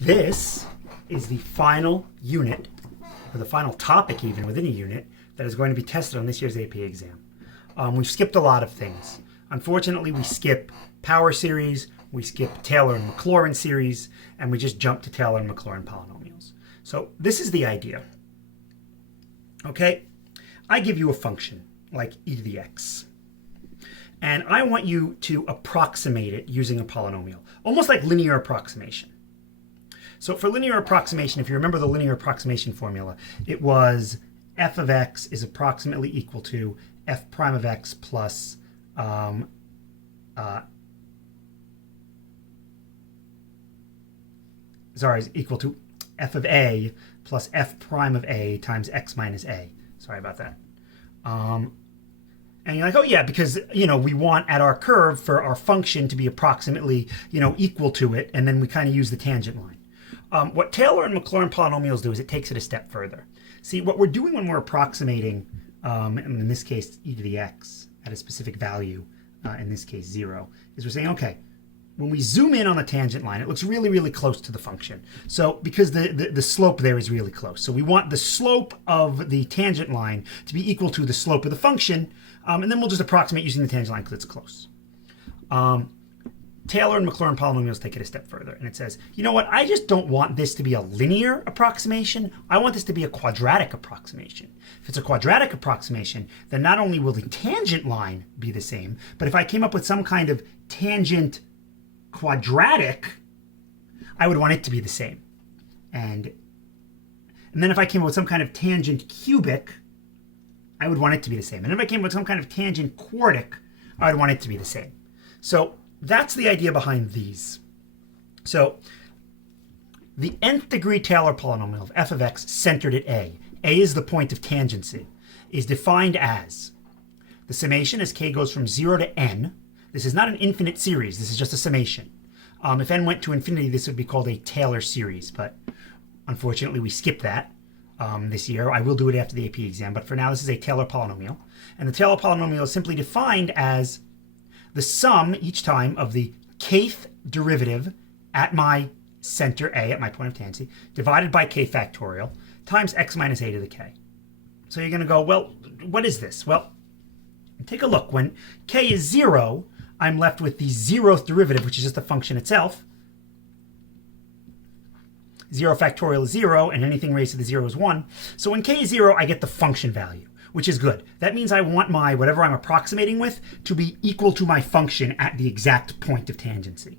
This is the final unit, or the final topic even within a unit, that is going to be tested on this year's AP exam. We've skipped a lot of things. Unfortunately, we skip power series, we skip Taylor and Maclaurin series, and we just jump to Taylor and Maclaurin polynomials. So this is the idea. Okay, I give you a function like e to the x, and I want you to approximate it using a polynomial, almost like linear approximation. So for linear approximation, if you remember the linear approximation formula, it was f of x is approximately equal to f prime of x plus is equal to f of a plus f prime of a times x minus a. Sorry about that. And you're like, oh yeah, because, we want at our curve for our function to be approximately, equal to it, and then we kind of use the tangent line. What Taylor and Maclaurin polynomials do is it takes it a step further. See, what we're doing when we're approximating, in this case, e to the x at a specific value, in this case 0, is we're saying, okay, when we zoom in on the tangent line, it looks really, really close to the function. So because the slope there is really close. So we want the slope of the tangent line to be equal to the slope of the function, and then we'll just approximate using the tangent line because it's close. Taylor and Maclaurin polynomials take it a step further, and it says, you know what, I just don't want this to be a linear approximation, I want this to be a quadratic approximation. If it's a quadratic approximation, then not only will the tangent line be the same, but if I came up with some kind of tangent quadratic, I would want it to be the same. And then if I came up with some kind of tangent cubic, I would want it to be the same. And if I came up with some kind of tangent quartic, I would want it to be the same. So that's the idea behind these. So the nth degree Taylor polynomial of f of x centered at a is the point of tangency, is defined as the summation as k goes from 0 to n. This is not an infinite series, this is just a summation. If n went to infinity, this would be called a Taylor series, but unfortunately we skipped that this year. I will do it after the AP exam, but for now this is a Taylor polynomial. And the Taylor polynomial is simply defined as the sum each time of the kth derivative at my center a, at my point of tangency, divided by k factorial, times x minus a to the k. So you're going to go, well, what is this? Well, take a look. When k is 0, I'm left with the 0th derivative, which is just the function itself. 0 factorial is 0, and anything raised to the 0 is 1. So when k is 0, I get the function value, which is good. That means I want my whatever I'm approximating with to be equal to my function at the exact point of tangency.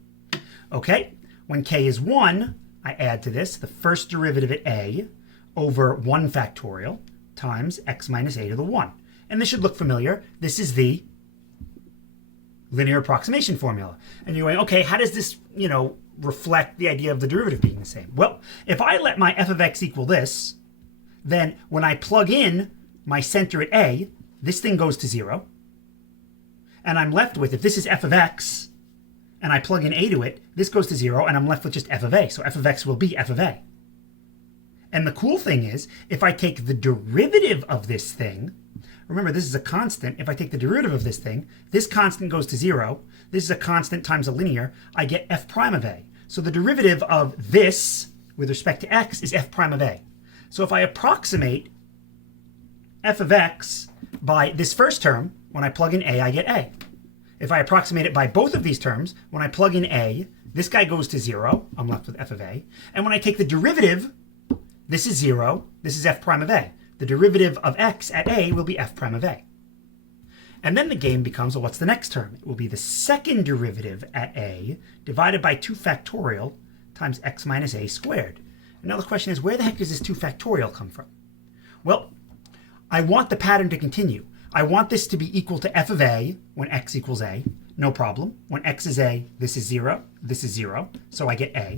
Okay, when k is 1, I add to this the first derivative at a over 1 factorial times x minus a to the 1. And this should look familiar. This is the linear approximation formula. And you're going, okay, how does this, reflect the idea of the derivative being the same? Well, if I let my f of x equal this, then when I plug in my center at a, this thing goes to 0. And I'm left with, if this is f of x, and I plug in a to it, this goes to 0, and I'm left with just f of a. So f of x will be f of a. And the cool thing is, if I take the derivative of this thing, remember this is a constant, if I take the derivative of this thing, this constant goes to 0, this is a constant times a linear, I get f prime of a. So the derivative of this, with respect to x, is f prime of a. So if I approximate f of x by this first term, when I plug in a, I get a. If I approximate it by both of these terms, when I plug in a, this guy goes to 0, I'm left with f of a. And when I take the derivative, this is 0, this is f prime of a. The derivative of x at a will be f prime of a. And then the game becomes, well, what's the next term? It will be the second derivative at a divided by 2 factorial times x minus a squared. And now the question is, where the heck does this 2 factorial come from? Well, I want the pattern to continue. I want this to be equal to f of a when x equals a. No problem. When x is a, this is 0, so I get a.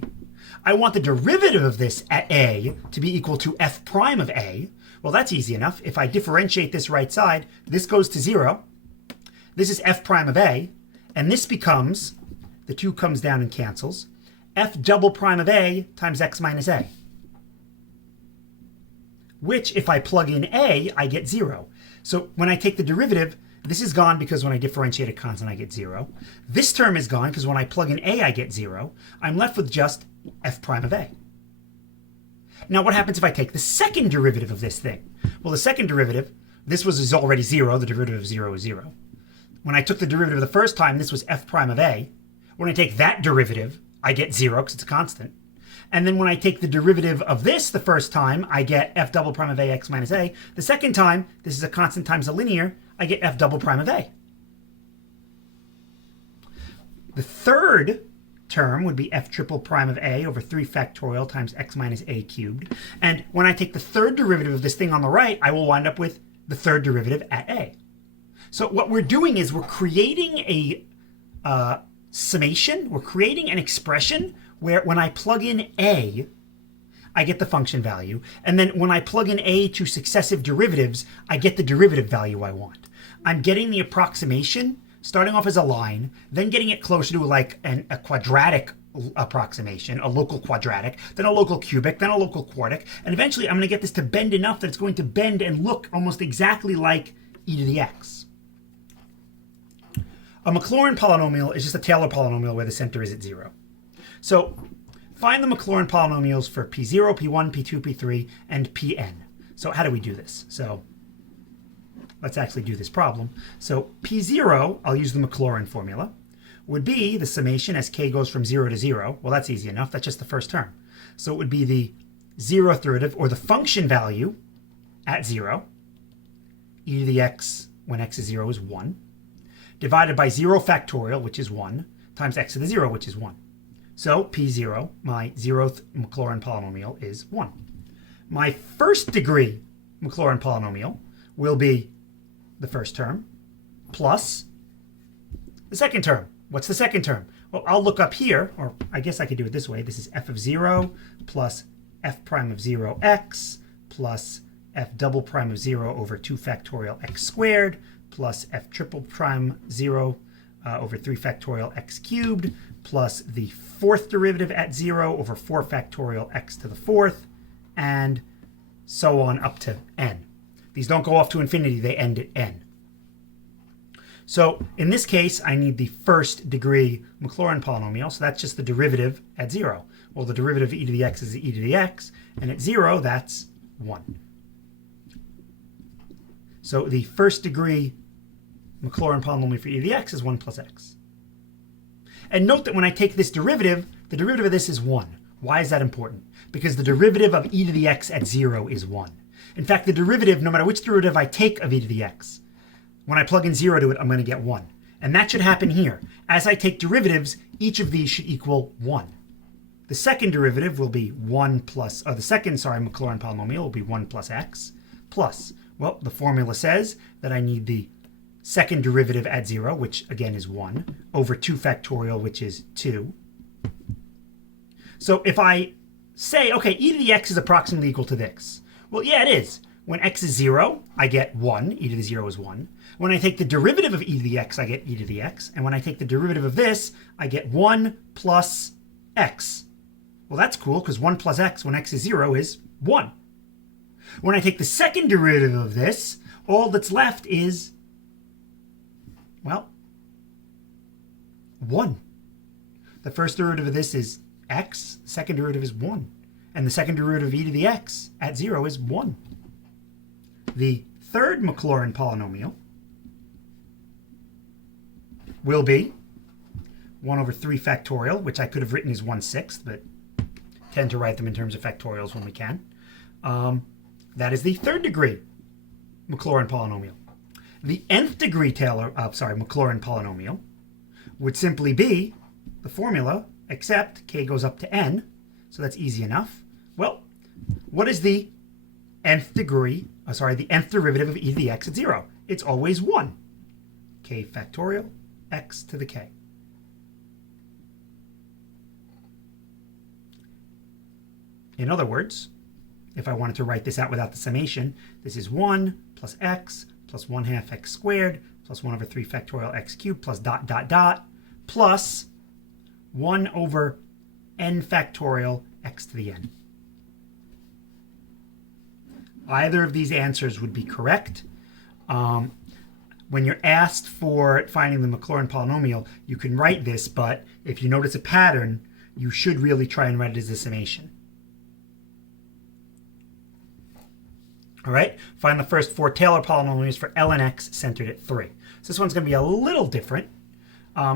I want the derivative of this at a to be equal to f prime of a. Well, that's easy enough. If I differentiate this right side, this goes to 0. This is f prime of a, and this becomes, the 2 comes down and cancels, f double prime of a times x minus a. Which, if I plug in a, I get 0. So when I take the derivative, this is gone because when I differentiate a constant, I get 0. This term is gone because when I plug in a, I get 0. I'm left with just f prime of a. Now what happens if I take the second derivative of this thing? Well, the second derivative, this is already 0. The derivative of 0 is 0. When I took the derivative the first time, this was f prime of a. When I take that derivative, I get 0 because it's a constant. And then when I take the derivative of this the first time, I get f double prime of ax minus a. The second time, this is a constant times a linear, I get f double prime of a. The third term would be f triple prime of a over 3 factorial times x minus a cubed. And when I take the third derivative of this thing on the right, I will wind up with the third derivative at a. So what we're doing is we're creating a summation. We're creating an expression where when I plug in a, I get the function value. And then when I plug in a to successive derivatives, I get the derivative value I want. I'm getting the approximation starting off as a line, then getting it closer to like a quadratic approximation, a local quadratic, then a local cubic, then a local quartic. And eventually I'm going to get this to bend enough that it's going to bend and look almost exactly like e to the x. A Maclaurin polynomial is just a Taylor polynomial where the center is at 0. So find the Maclaurin polynomials for p0, p1, p2, p3, and pn. So how do we do this? So let's actually do this problem. So p0, I'll use the Maclaurin formula, would be the summation as k goes from 0 to 0. Well, that's easy enough. That's just the first term. So it would be the 0th derivative, or the function value at 0, e to the x when x is 0 is 1, divided by 0 factorial, which is 1, times x to the 0, which is 1. So p0, my 0th Maclaurin polynomial, is 1. My first degree Maclaurin polynomial will be the first term plus the second term. What's the second term? Well, I'll look up here, or I guess I could do it this way. This is f of 0 plus f prime of 0 x plus f double prime of 0 over 2 factorial x squared plus f triple prime 0 over 3 factorial x cubed plus the fourth derivative at 0 over 4 factorial x to the fourth, and so on up to n. These don't go off to infinity, they end at n. So in this case, I need the first degree Maclaurin polynomial, so that's just the derivative at 0. Well, the derivative of e to the x is e to the x, and at 0, that's 1. So the first degree Maclaurin polynomial for e to the x is 1 plus x. And note that when I take this derivative, the derivative of this is 1. Why is that important? Because the derivative of e to the x at 0 is 1. In fact, the derivative, no matter which derivative I take of e to the x, when I plug in 0 to it, I'm going to get 1. And that should happen here. As I take derivatives, each of these should equal 1. The second derivative will be 1 plus, or the second, Maclaurin polynomial will be 1 plus x plus, well, the formula says that I need the second derivative at 0, which again is 1, over 2 factorial, which is 2. So if I say, okay, e to the x is approximately equal to this. Well, yeah, it is. When x is 0, I get 1. E to the 0 is 1. When I take the derivative of e to the x, I get e to the x. And when I take the derivative of this, I get 1 plus x. Well, that's cool, because 1 plus x when x is 0 is 1. When I take the second derivative of this, all that's left is, well, 1. The first derivative of this is x. The second derivative is 1. And the second derivative of e to the x at 0 is 1. The third Maclaurin polynomial will be 1 over 3 factorial, which I could have written as 1/6, but tend to write them in terms of factorials when we can. That is the third degree Maclaurin polynomial. The nth degree Maclaurin polynomial would simply be the formula, except k goes up to n, so that's easy enough. Well, what is the nth degree, the nth derivative of e to the x at 0? It's always 1. K factorial x to the k. In other words, if I wanted to write this out without the summation, this is 1 plus x plus 1/2 x squared plus 1 over 3 factorial x cubed plus ... plus 1 over n factorial x to the n. Either of these answers would be correct. When you're asked for finding the Maclaurin polynomial, you can write this, but if you notice a pattern, you should really try and write it as a summation. All right, find the first 4 Taylor polynomials for ln x centered at 3. So this one's going to be a little different.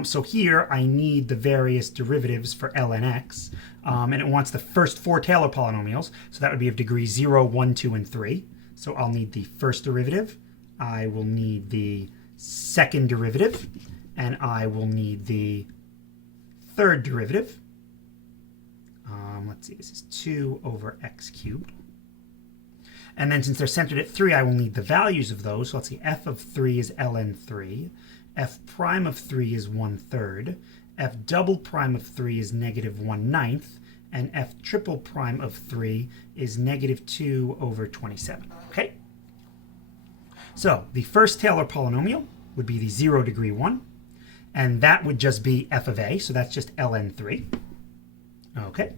So here I need the various derivatives for ln x, and it wants the first 4 Taylor polynomials. So that would be of degree 0, 1, 2, and 3. So I'll need the first derivative. I will need the second derivative, and I will need the third derivative. Let's see, this is 2 over x cubed. And then since they're centered at 3, I will need the values of those. So let's see, f of 3 is ln 3. F prime of 3 is 1/3. F double prime of 3 is negative 1/9. And F triple prime of 3 is negative 2 over 27. Okay? So the first Taylor polynomial would be the 0 degree one. And that would just be f of a. So that's just ln 3. Okay.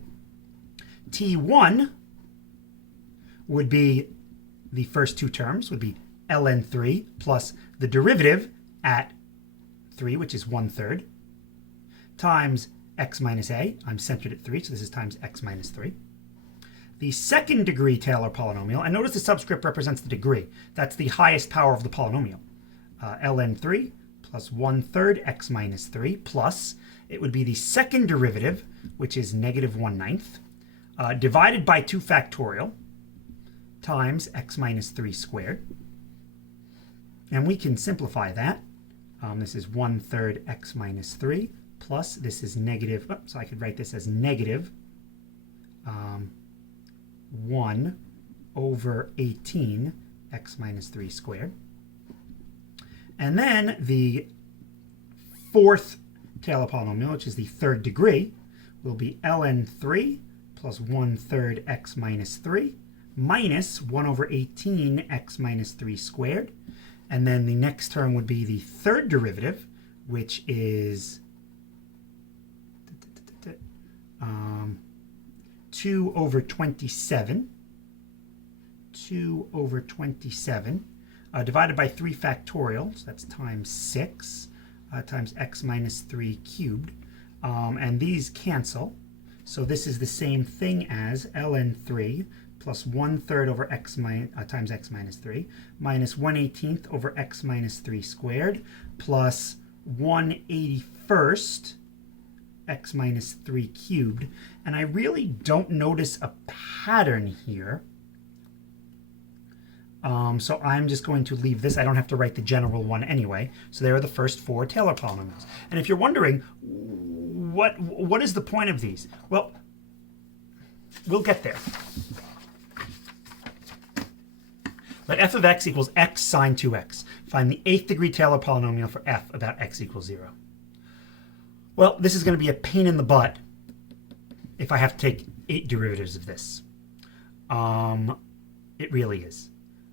T1 would be the first 2 terms, would be ln 3 plus the derivative at 3, which is 1/3, times x minus a. I'm centered at 3, so this is times x minus 3. The second degree Taylor polynomial, and notice the subscript represents the degree. That's the highest power of the polynomial. Ln 3 plus 1/3 x minus 3 plus, it would be the second derivative, which is negative 1/9, divided by 2 factorial, times x minus 3 squared. And we can simplify that. This is 1/3 x minus 3 plus this is negative, so I could write this as negative 1 over 18 x minus 3 squared. And then the fourth Taylor polynomial, which is the third degree, will be ln 3 plus 1/3 x minus 3 minus 1 over 18 x minus 3 squared. And then the next term would be the third derivative, which is 2 over 27. 2 over 27 divided by 3 factorial, so that's times 6 times x minus 3 cubed. And these cancel. So this is the same thing as ln 3 plus 1/3 over x times x minus 3 minus 1/18 over x minus 3 squared plus 1/81 x minus 3 cubed. And I really don't notice a pattern here. So I'm just going to leave this. I don't have to write the general one anyway. So there are the first 4 Taylor polynomials. And if you're wondering, what is the point of these? Well, we'll get there. Let f of x equals x sine 2x. Find the 8th degree Taylor polynomial for f about x equals 0. Well, this is going to be a pain in the butt if I have to take 8 derivatives of this. It really is.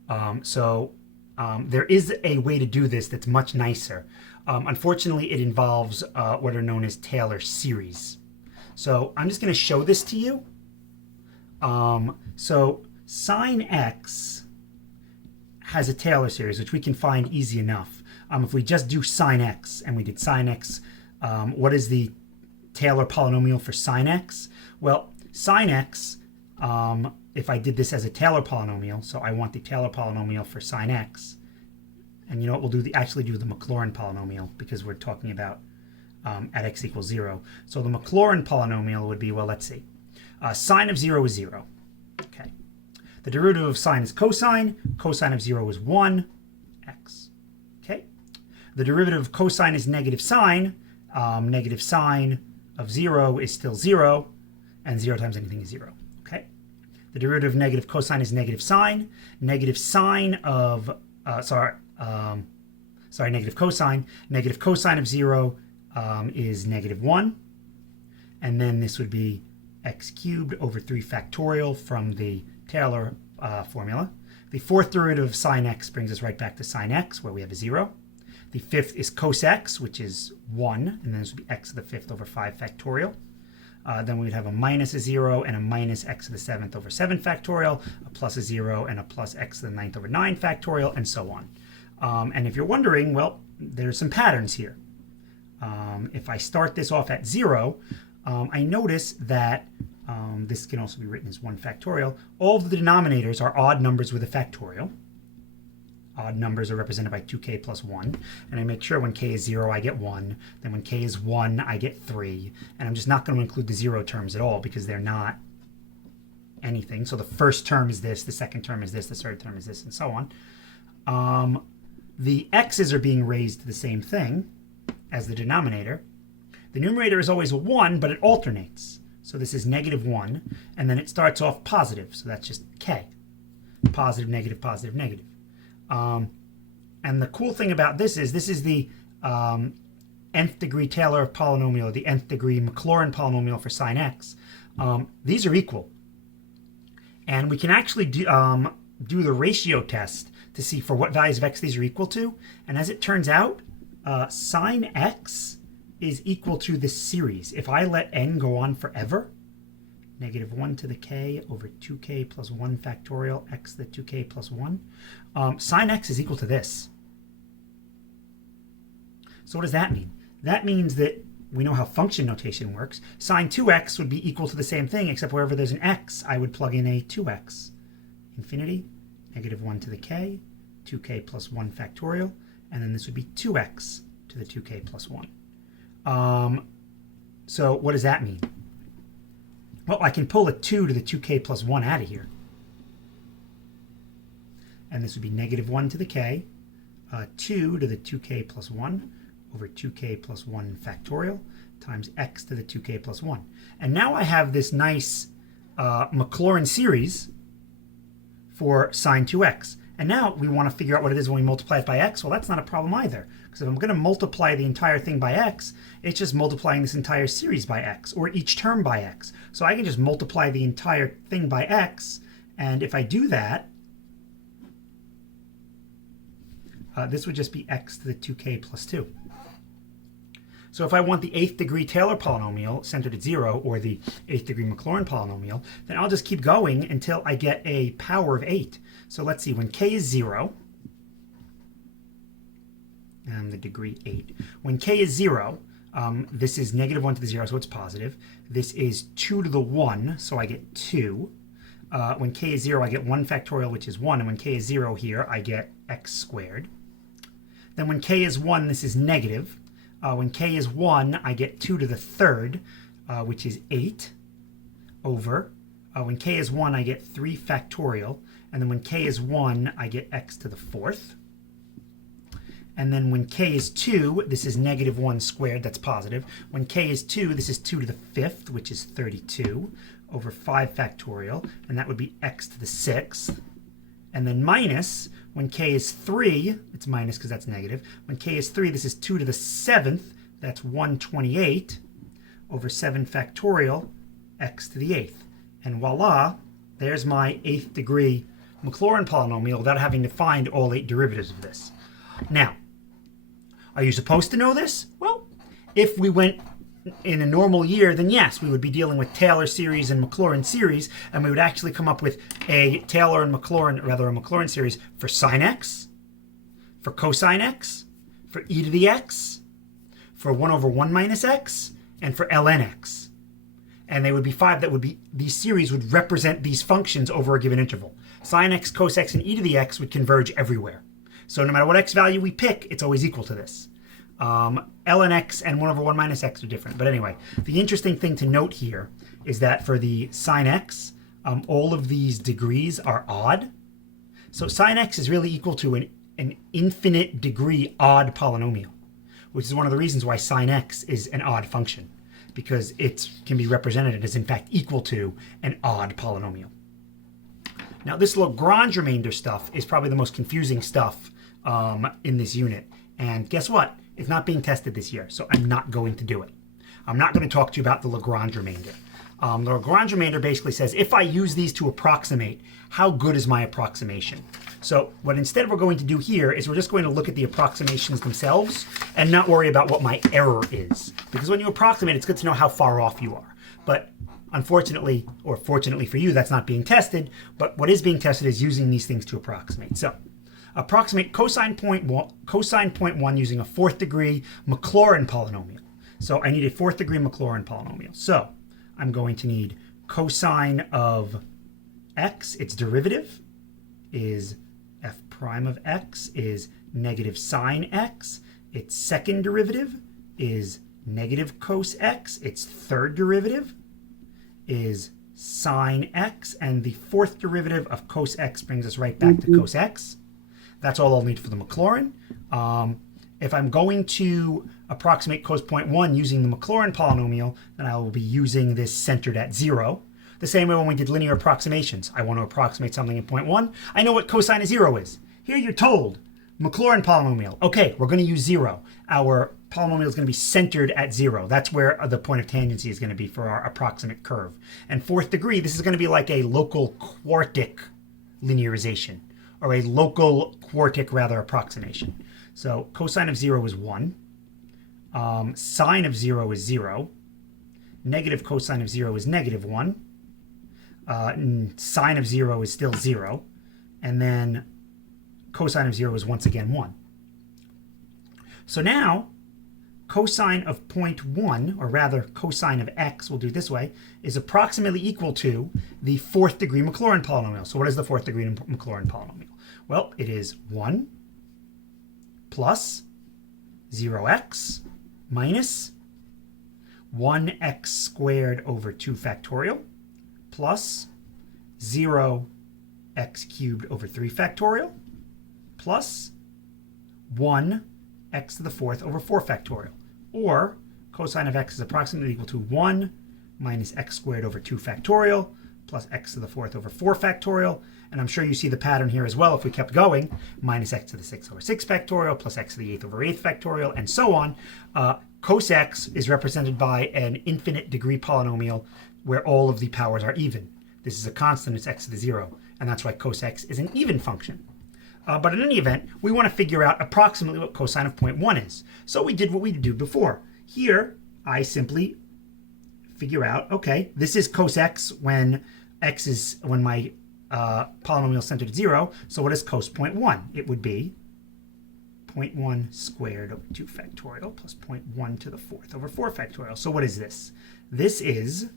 There is a way to do this that's much nicer. Unfortunately, it involves what are known as Taylor series. So I'm just going to show this to you. So sine x has a Taylor series, which we can find easy enough. If we just do sine x, and we did sine x, what is the Taylor polynomial for sine x? Well, sine x, if I did this as a Taylor polynomial, so I want the Taylor polynomial for sine x, and you know what, we'll actually do the Maclaurin polynomial, because we're talking about at x equals 0. So the Maclaurin polynomial would be, well, let's see. Sine of 0 is 0. Okay. The derivative of sine is cosine. Cosine of 0 is 1, x. Okay. The derivative of cosine is negative sine. Negative sine of 0 is still 0, and 0 times anything is 0. Okay. The derivative of negative cosine is negative sine. Negative sine of, negative cosine. Negative cosine of 0 is negative 1. And then this would be x cubed over 3 factorial from the Taylor formula. The fourth derivative of sine x brings us right back to sine x, where we have a 0. The fifth is cos x, which is 1, and then this would be x to the 5th over 5 factorial. Then we would have a minus a 0 and a minus x to the 7th over 7 factorial, a plus a 0 and a plus x to the 9th over 9 factorial, and so on. And if you're wondering, well, there's some patterns here. If I start this off at 0, I notice that this can also be written as 1 factorial. All of the denominators are odd numbers with a factorial. Odd numbers are represented by 2k plus 1. And I make sure when k is 0, I get 1. Then when k is 1, I get 3. And I'm just not going to include the 0 terms at all because they're not anything. So the first term is this, the second term is this, the third term is this, and so on. The x's are being raised to the same thing as the denominator. The numerator is always a 1, but it alternates. So this is negative 1, and then it starts off positive. So that's just k. Positive, negative, positive, negative. And the cool thing about this is the nth degree Taylor polynomial, or the nth degree Maclaurin polynomial for sine x. These are equal. And we can actually do the ratio test to see for what values of x these are equal to. And as it turns out, sine x is equal to this series. If I let n go on forever, negative 1 to the k over 2k plus 1 factorial x to the 2k plus 1, sine x is equal to this. So what does that mean? That means that we know how function notation works. Sine 2x would be equal to the same thing, except wherever there's an x, I would plug in a 2x. Infinity, negative 1 to the k, 2k plus 1 factorial, and then this would be 2x to the 2k plus 1. So what does that mean? Well, I can pull a 2 to the 2k plus 1 out of here. And this would be negative 1 to the k, 2 to the 2k plus 1 over 2k plus 1 factorial times x to the 2k plus 1. And now I have this nice Maclaurin series for sine 2x. And now we want to figure out what it is when we multiply it by x. Well, that's not a problem either. Because if I'm going to multiply the entire thing by x, it's just multiplying this entire series by x, or each term by x. So I can just multiply the entire thing by x. And if I do that, this would just be x to the 2k plus 2. So if I want the 8th degree Taylor polynomial centered at 0, or the 8th degree Maclaurin polynomial, then I'll just keep going until I get a power of 8. So let's see, when k is 0, and the degree 8. When k is 0, this is negative 1 to the 0, so it's positive. This is 2 to the 1, so I get 2. When k is 0, I get 1 factorial, which is 1. And when k is 0 here, I get x squared. Then when k is 1, this is negative. When k is 1, I get 2 to the 3rd, which is 8, over. When k is 1, I get 3 factorial. And then when k is 1, I get x to the 4th. And then when k is 2, this is negative 1 squared, that's positive. When k is 2, this is 2 to the 5th, which is 32, over 5 factorial. And that would be x to the 6th. And then minus, when k is 3, it's minus because that's negative. When k is 3, this is 2 to the 7th, that's 128, over 7 factorial, x to the 8th. And voila, there's my 8th degree Maclaurin polynomial without having to find all 8 derivatives of this. Now, are you supposed to know this? Well, if we went in a normal year, then yes, we would be dealing with Taylor series and Maclaurin series, and we would actually come up with a Taylor and Maclaurin, rather a Maclaurin series for sine x, for cosine x, for e to the x, for 1 over 1 minus x, and for ln x. And they would be 5 that would be, these series would represent these functions over a given interval. Sine x, cos x, and e to the x would converge everywhere. So no matter what x value we pick, it's always equal to this. Ln x and 1 over 1 minus x are different. But anyway, the interesting thing to note here is that for the sine x, all of these degrees are odd. So sine x is really equal to an infinite degree odd polynomial, which is one of the reasons why sine x is an odd function, because it can be represented as in fact equal to an odd polynomial. Now this Lagrange remainder stuff is probably the most confusing stuff in this unit. And guess what? It's not being tested this year, so I'm not going to do it. I'm not going to talk to you about the Lagrange remainder. The Lagrange remainder basically says if I use these to approximate, how good is my approximation? So what instead we're going to do here is we're just going to look at the approximations themselves and not worry about what my error is. Because when you approximate, it's good to know how far off you are. But unfortunately, or fortunately for you, that's not being tested. But what is being tested is using these things to approximate. So approximate cosine point 1 using a 4th degree Maclaurin polynomial. So I need a fourth degree Maclaurin polynomial. So I'm going to need cosine of x, its derivative is f prime of x is negative sine x. Its second derivative is negative cos x. Its third derivative is sine x. And the fourth derivative of cos x brings us right back to cos x. That's all I'll need for the Maclaurin. If I'm going to approximate cos 0.1 using the Maclaurin polynomial, then I will be using this centered at 0. The same way when we did linear approximations. I want to approximate something in 0.1. I know what cosine of 0 is. Here you're told, Maclaurin polynomial. Okay, we're going to use 0. Our polynomial is going to be centered at 0. That's where the point of tangency is going to be for our approximate curve. And fourth degree, this is going to be like a local quartic linearization, or a local quartic, rather, approximation. So cosine of 0 is 1. Sine of 0 is 0. Negative cosine of 0 is negative 1. Sine of 0 is still 0. And then cosine of 0 is once again 1. So now, cosine of 0.1, or rather cosine of x, we'll do it this way, is approximately equal to the fourth degree Maclaurin polynomial. So what is the fourth degree Maclaurin polynomial? Well, it is 1 plus 0x minus 1x squared over 2 factorial plus 0x cubed over 3 factorial plus 1x to the fourth over 4 factorial. Or cosine of x is approximately equal to 1 minus x squared over 2 factorial plus x to the fourth over 4 factorial. And I'm sure you see the pattern here as well if we kept going. Minus x to the 6th over 6 factorial plus x to the 8th over 8th factorial and so on. Cos x is represented by an infinite degree polynomial where all of the powers are even. This is a constant, it's x to the 0. And that's why cos x is an even function. But in any event, we want to figure out approximately what cosine of 0.1 is. So we did what we did before. Here, I simply figure out, okay, this is cos x when my polynomial is centered at 0. So what is cos 0.1? It would be 0.1 squared over 2 factorial plus 0.1 to the fourth over 4 factorial. So what is this? This is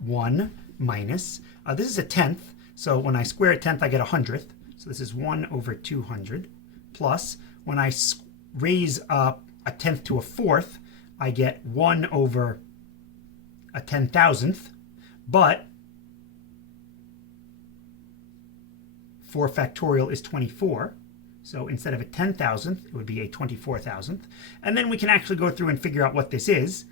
1 minus, this is a tenth. So when I square a tenth, I get a hundredth. So this is 1 over 200 plus, when I raise a tenth to a fourth, I get 1 over a 10,000th, but 4 factorial is 24. So instead of a 10,000th, it would be a 24,000th. And then we can actually go through and figure out what this is.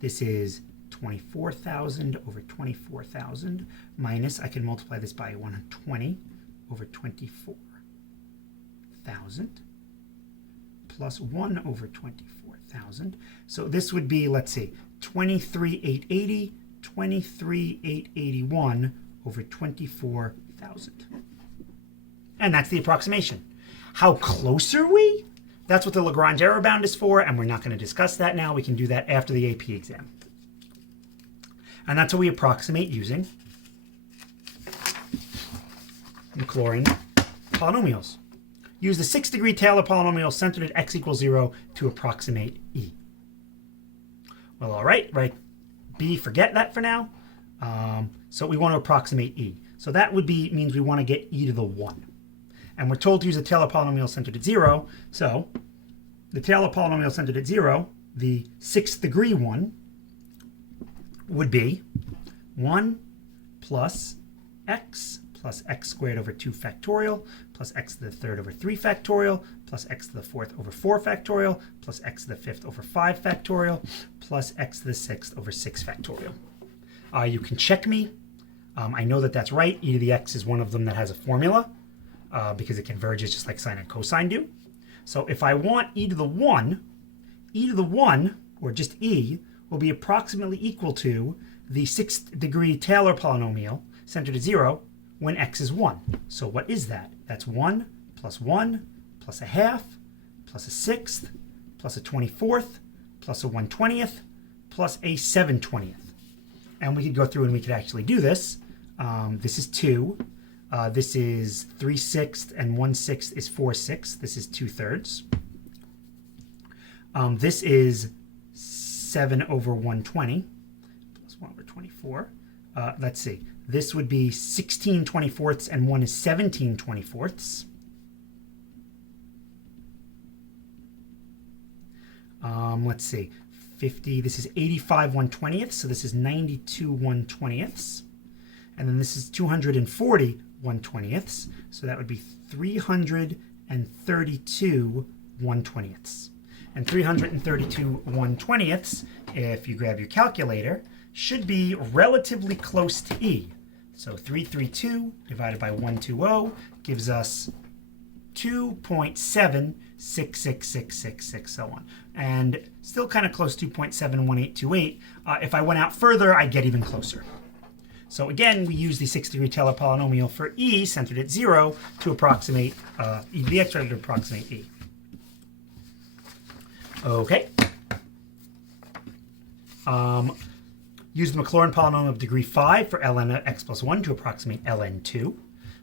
This is 24,000 over 24,000 minus, I can multiply this by 120 over 24,000 plus 1 over 24,000. So this would be, let's see, 23,880, 23,881 over 24,000. And that's the approximation. How close are we? That's what the Lagrange error bound is for, and we're not going to discuss that now. We can do that after the AP exam. And that's how we approximate using Maclaurin polynomials. Use the 6th degree Taylor polynomial centered at x equals 0 to approximate E. Well, all right, B, forget that for now. So we want to approximate E. So that would be, means we want to get e to the 1. And we're told to use a Taylor polynomial centered at 0. So the Taylor polynomial centered at 0, the 6th degree one, would be 1 plus x squared over 2 factorial plus x to the third over 3 factorial plus x to the fourth over 4 factorial plus x to the fifth over 5 factorial plus x to the sixth over 6 factorial. You can check me. I know that that's right. E to the x is one of them that has a formula because it converges just like sine and cosine do. So if I want e to the 1, or just e, will be approximately equal to the 6th degree Taylor polynomial centered at 0 when x is 1. So what is that? That's 1 plus a half plus a 6th plus a 24th plus a 1/20th plus a 7/20th. And we could go through and we could actually do this. This is 2. This is 3/6 and 1/6 is 4/6. This is 2/3. This is 7 over 120 plus 1 over 24. Let's see. This would be 16 24ths, and 1 is 17 24ths. Let's see. 50. This is 85 1/20ths, so this is 92 1/20ths. And then this is 240 1/20ths, so that would be 332 1/20ths. And 332 1/20ths, if you grab your calculator, should be relatively close to E. So 332 divided by 120 gives us 2.76666, so on. And still kind of close, 2.71828. If I went out further, I'd get even closer. So again, we use the 6-degree Taylor polynomial for E, centered at 0, to approximate e to the x, right, to approximate E. Okay. Use the Maclaurin polynomial of degree 5 for ln of x plus 1 to approximate ln 2.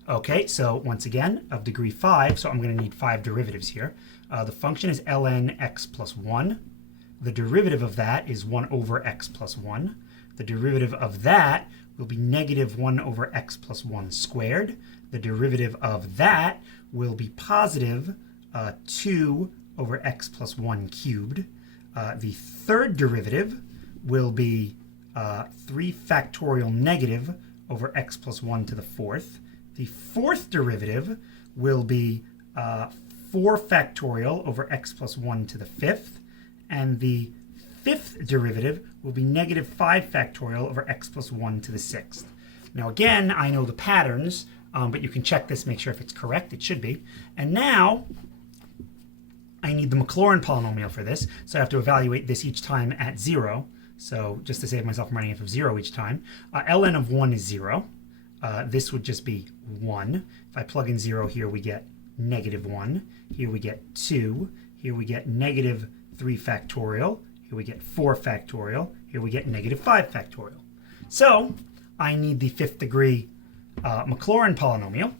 Okay, so once again, of degree 5, so I'm going to need 5 derivatives here. The function is ln x plus 1. The derivative of that is 1 over x plus 1. The derivative of that will be negative 1 over x plus 1 squared. The derivative of that will be positive 2 over x plus 1 cubed. The third derivative will be 3 factorial negative over x plus 1 to the fourth. The fourth derivative will be 4 factorial over x plus 1 to the fifth. And the fifth derivative will be negative 5 factorial over x plus 1 to the sixth. Now again, I know the patterns, but you can check this, make sure if it's correct. It should be. And now I need the Maclaurin polynomial for this, so I have to evaluate this each time at 0. So just to save myself from running f of 0 each time. ln of 1 is 0. This would just be 1. If I plug in 0 here, we get negative 1. Here we get 2. Here we get negative 3 factorial. Here we get 4 factorial. Here we get negative 5 factorial. So I need the 5th degree Maclaurin polynomial.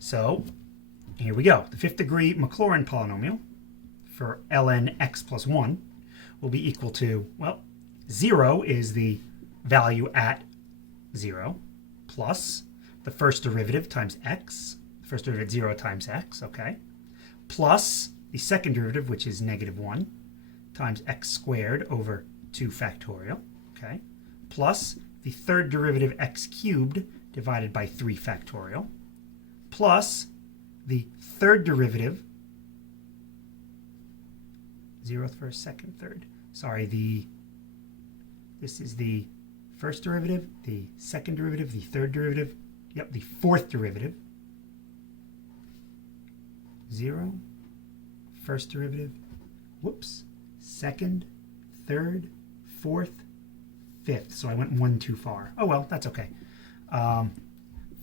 So here we go. The 5th degree Maclaurin polynomial for ln x plus 1 will be equal to, well, 0 is the value at 0 plus the first derivative times x. The first derivative 0 times x, okay, plus the second derivative, which is negative 1, times x squared over 2 factorial, okay, plus the third derivative x cubed divided by 3 factorial, plus the third derivative, 0th, first, second, third. Sorry, this is the first derivative, the second derivative, the third derivative, yep, the fourth derivative. 0, first derivative, whoops, second, third, fourth, fifth. So I went 1 too far. Oh well, that's okay.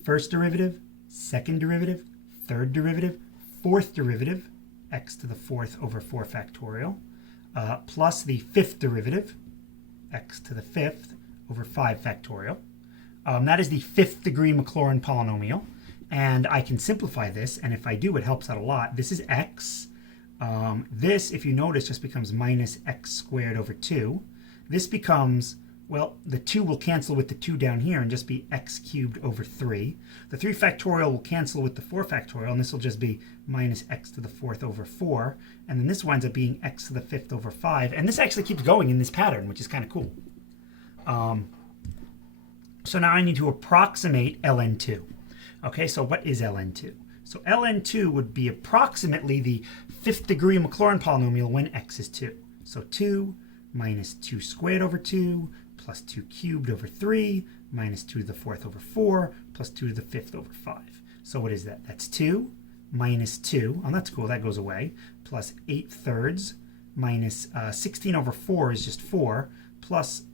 First derivative, second derivative, third derivative, fourth derivative, x to the fourth over 4 factorial, plus the fifth derivative, x to the fifth over 5 factorial. That is the 5th degree Maclaurin polynomial. And I can simplify this, and if I do, it helps out a lot. This is x. This, if you notice, just becomes minus x squared over 2. This becomes, well, the 2 will cancel with the 2 down here and just be x cubed over 3. The 3 factorial will cancel with the 4 factorial, and this will just be minus x to the 4th over 4. And then this winds up being x to the 5th over 5. And this actually keeps going in this pattern, which is kind of cool. So now I need to approximate ln2. Okay, so what is ln2? So ln2 would be approximately the 5th degree Maclaurin polynomial when x is 2. So 2 minus 2 squared over 2 plus 2 cubed over 3 minus 2 to the 4th over 4 plus 2 to the 5th over 5. So what is that? That's 2 minus 2. Oh, that's cool. That goes away. Plus 8 thirds minus 16 over 4 is just 4 plus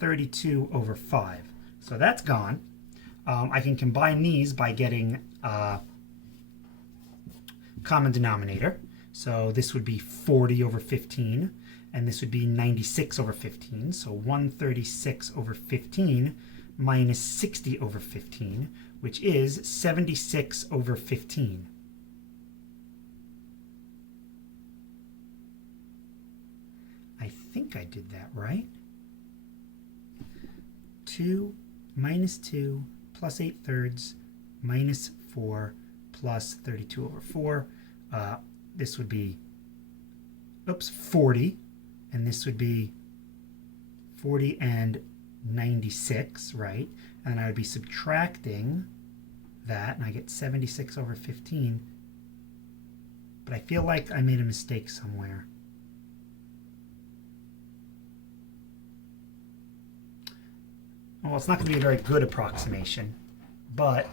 32 over 5. So that's gone. I can combine these by getting common denominator. So this would be 40 over 15, and this would be 96 over 15. So 136 over 15 minus 60 over 15, which is 76 over 15. think I did that right. 2 minus 2 plus 8/3 minus 4 plus 32 over 4. This would be, 40. And this would be 40 and 96, right? And I would be subtracting that, and I get 76 over 15. But I feel like I made a mistake somewhere. Well, it's not going to be a very good approximation, but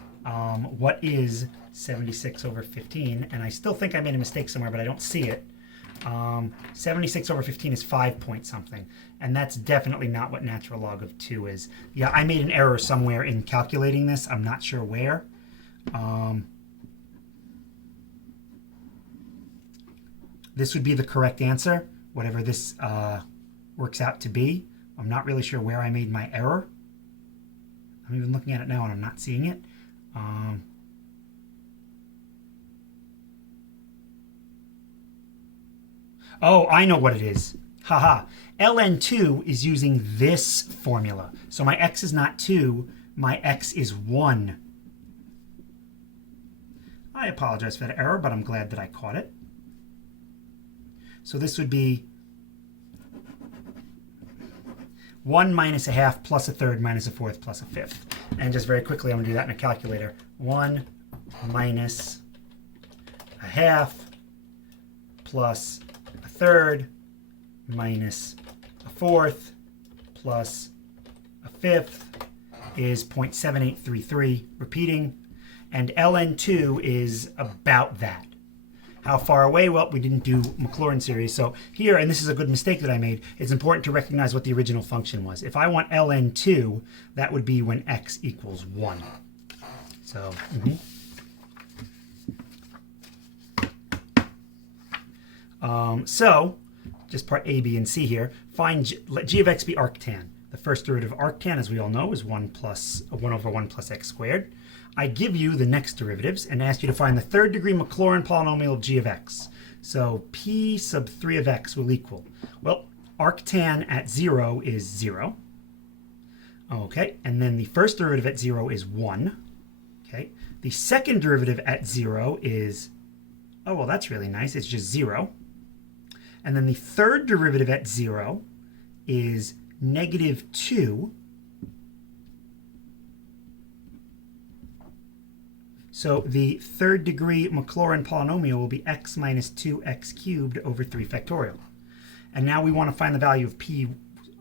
what is 76 over 15? And I still think I made a mistake somewhere, but I don't see it. 76 over 15 is 5 point something, and that's definitely not what natural log of 2 is. Yeah, I made an error somewhere in calculating this. I'm not sure where. This would be the correct answer, whatever this works out to be. I'm not really sure where I made my error. I'm even looking at it now and I'm not seeing it. Oh, I know what it is. Haha. ln2 is using this formula. So my x is not 2, my x is 1. I apologize for that error, but I'm glad that I caught it. So this would be 1 minus a half plus a third minus a fourth plus a fifth. And just very quickly, I'm going to do that in a calculator. 1 minus a half plus a third minus a fourth plus a fifth is 0.7833, repeating. And ln2 is about that. How far away? Well, we didn't do Maclaurin series. So here, and this is a good mistake that I made, it's important to recognize what the original function was. If I want ln2, that would be when x equals 1. So, so just part A, B, and C here. Let g of x be arctan. The first derivative of arctan, as we all know, is 1 over 1 plus x squared. I give you the next derivatives and ask you to find the third degree Maclaurin polynomial of g of x. So p sub 3 of x will equal, well, arctan at 0 is 0. Okay, and then the first derivative at 0 is 1. Okay, the second derivative at 0 is, oh, well, that's really nice. It's just 0. And then the third derivative at 0 is negative 2. So the third degree Maclaurin polynomial will be x minus 2x cubed over 3 factorial. And now we want to find the value of p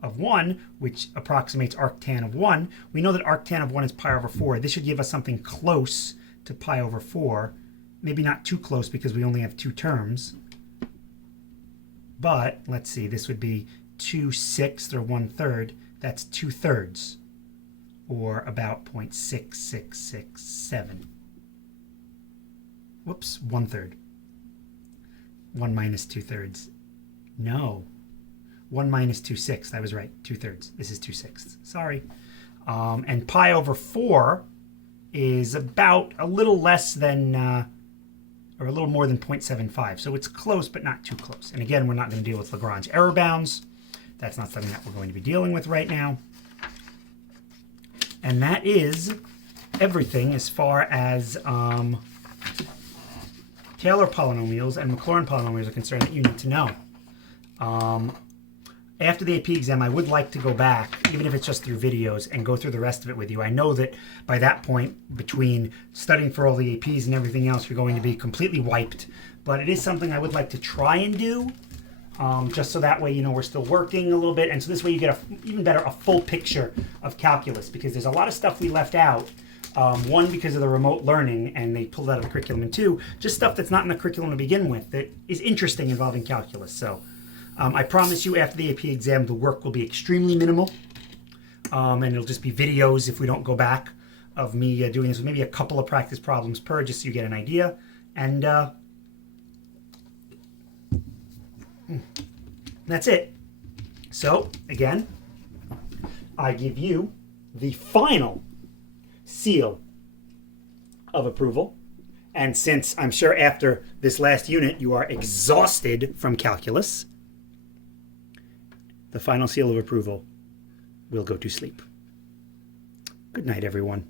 of 1, which approximates arctan of 1. We know that arctan of 1 is pi over 4. This should give us something close to pi over 4. Maybe not too close because we only have 2 terms. But let's see, this would be 2/6 or 1/3. That's 2/3, or about 0.6667. Whoops, 1/3. 1 minus 2/3. No. 1 minus 2/6. I was right. 2/3. This is 2/6. Sorry. And pi over 4 is about a little less than, or a little more than 0.75. So it's close, but not too close. And again, we're not going to deal with Lagrange error bounds. That's not something that we're going to be dealing with right now. And that is everything as far as Taylor polynomials and Maclaurin polynomials are concerned that you need to know. After the AP exam, I would like to go back, even if it's just through videos, and go through the rest of it with you. I know that by that point, between studying for all the APs and everything else, you're going to be completely wiped. But it is something I would like to try and do, just so that way, you know, we're still working a little bit. And so this way you get even better, a full picture of calculus, because there's a lot of stuff we left out. One, because of the remote learning, and they pulled out of the curriculum, and two, just stuff that's not in the curriculum to begin with that is interesting involving calculus. So I promise you after the AP exam, the work will be extremely minimal, and it'll just be videos if we don't go back of me doing this with maybe a couple of practice problems per, just so you get an idea. And that's it. So again, I give you the final seal of approval. And since I'm sure after this last unit you are exhausted from calculus, the final seal of approval, we'll go to sleep. Good night, everyone.